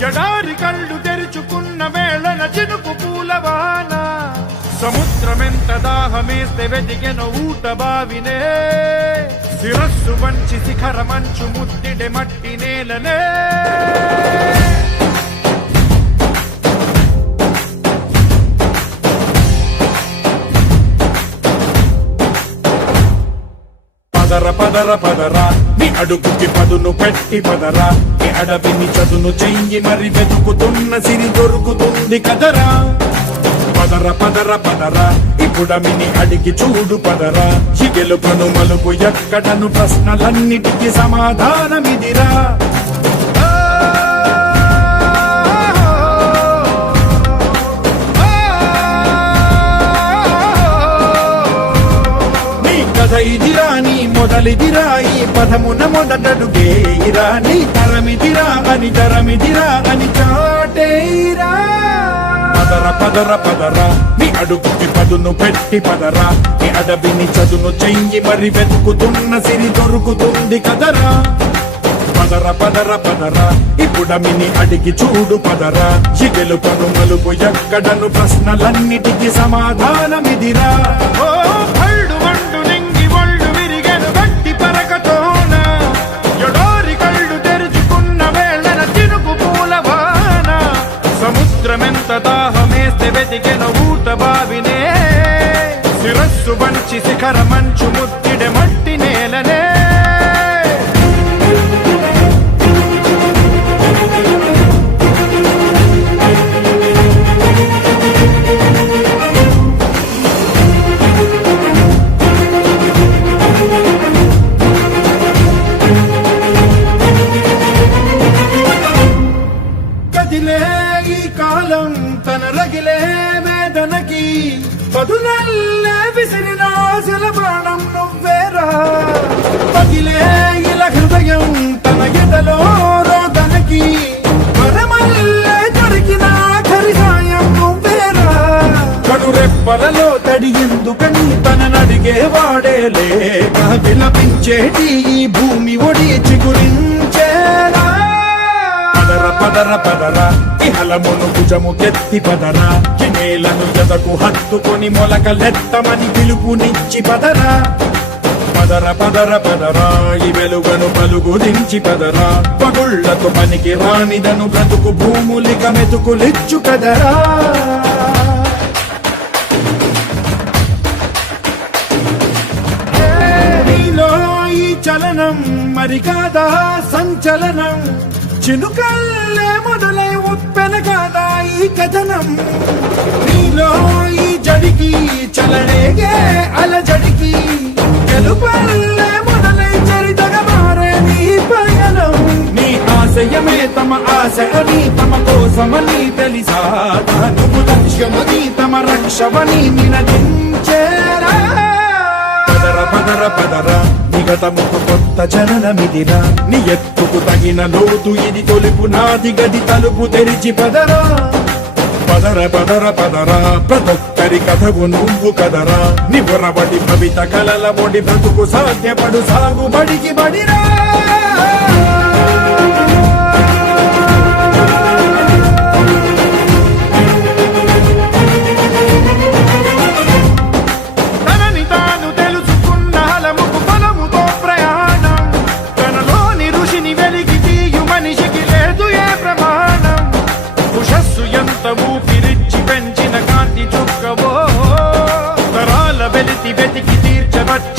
ఎడారి కళ్ళు తెరుచుకున్న వేళన చినుకు పూలవాన సముద్రమెంత దాహమేస్తే వెతికెన ఊట బావినే శిరస్సు వంచి శిఖర మంచు ముద్దిడె మట్టి నేలనే పదర పదర పదరా నీ అడుగుకి పదును పెట్టి పదరా నీ అడవిని చదును చెయ్యి మరి వెతుకుతున్న సిరి దొరుకుతుంది కదరా పదర పదర పదరా ఇప్పుడమిని అడిగి చూడు పదరా గెలుపను మలుపు ఎక్కడను ప్రశ్నలన్నిటికీ సమాధానమిదిరా ఇదిరా నీ మొదలిదిరా ఈ పదమున మొదటడుగేయిరా నీ తరమిదిరా అని చాటేయిరా పదర పదర పదరా నీ అడుగుకి పదును పెట్టి పదరా నీ అడవిని చదును చెయ్యి మరి వెతుకుతున్న సిరి దొరుకుతుంది కదరా పదర పదర పదరా ఇప్పుడమిని అడిగి చూడు పదరా గెలుపను మలుపు ఎక్కడను ప్రశ్నలన్నిటికీ సమాధానమిదిరా సముద్రమెంత దాహమేస్తే వెతికెన ఊట బావినే శిరస్సు వంచి శిఖర మంచు ముద్దిడె మట్టి నేలనే కాలం తన రగిలే వేదనకి పదునల్లే విసిరినాశల ప్రాణం నువ్వేరా పగిలే ఇలా హృదయం తన ఎదలో రోదనకి పరమల్లే దొరికిన ఖరి సాయం నువ్వేరా కడురెప్పలలో తడి ఎందుకని తననడిగే వాడేలే విలపించేటి ఈ భూమి ఒడి చిగురించేరా పదర పదరా ఇహలమును భుజము కెత్తి పదరా నేలను ఎదకు హత్తుకొని మొలకలెత్తమని పిలుపునిచ్చి పదరా పదర పదర పదరా ఈ వెలుగను పలుగు దించి పదరా పగుళ్లకు పనికి రానిదను బ్రతుకు భూములిక మెతుకులిచ్చు కదరా నీలో ఈ చలనం మరి కాదా సంచలనం చినుకల్లే మొదలై ఉప్పెన కాదా ఈ కథనం నీలో ఈ జడికి చలనేగే అలజడికి గెలుపల్లే మొదలై చరితగా మారే నీ పయనం నీ ఆశయమే తమ ఆశ అని తమ కోసమని తెలిసా నువ్వు లక్ష్యమని తమ రక్షమని నినదించేరా పదర పదర పదరా నిగతముకు కొత్త జననమిదిరా నీ ఎత్తుకు తగిన లోతు ఇది తొలుపు నాది గది తలుపు తెరిచి పదరా పదర పదర పదరా ప్రతొక్కరి కథవు నువ్వు కదరా నిబురబడి భవిత కలల బొడి బ్రతుకు సాధ్యపడు సాగుబడికి బడిరా ఊపిరిచ్చి పెంచిన కాంతి చుక్కవో తరాల వెలితి వెతికి తీర్చవచ్చు